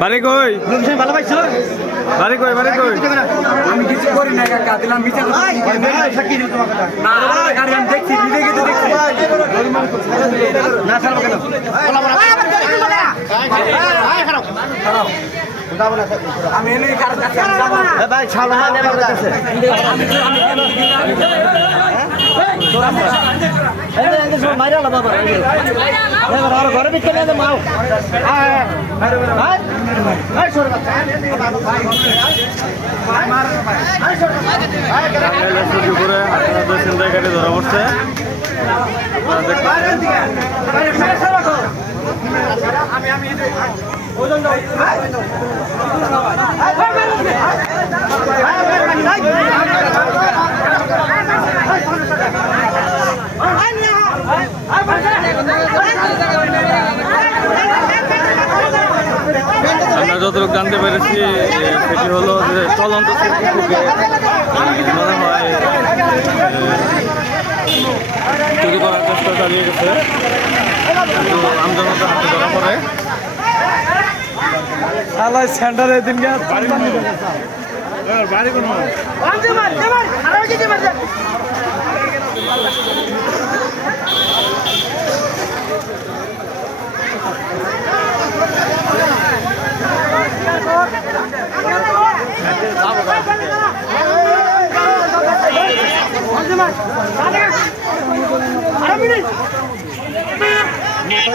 বাড়ি কই? ভালো পাইছো বাড়ি কই বাড়ি কই? আমি কিছু করি না কাকা দিলাম মিছা কথা সাক্ষী দিল তোমাকে না গাড়ি আমি দেখছি নিজে কিন্তু দেখছি। না ছাড়বো কেন? আমি এনে কারও কাছে আমি ভাই ছাড়ো না নেবার কাছে মাইরা লা বাবা আর ঘরে বিকে না মাও দুপুরে আপনাদের ছিনতাইকারী ধরা পড়ছে আপনারা দেখতে আমরা যতটুকু জানতে পেরেছি সেটি হলো যে চলন্ত কুকুরকে মনে হয় চুরি করার চেষ্টা চালিয়ে গেছে। কিন্তু আমজনতা হাতে ধরা পড়ে। আলাই সেন্টারে দিন গিয়ে much.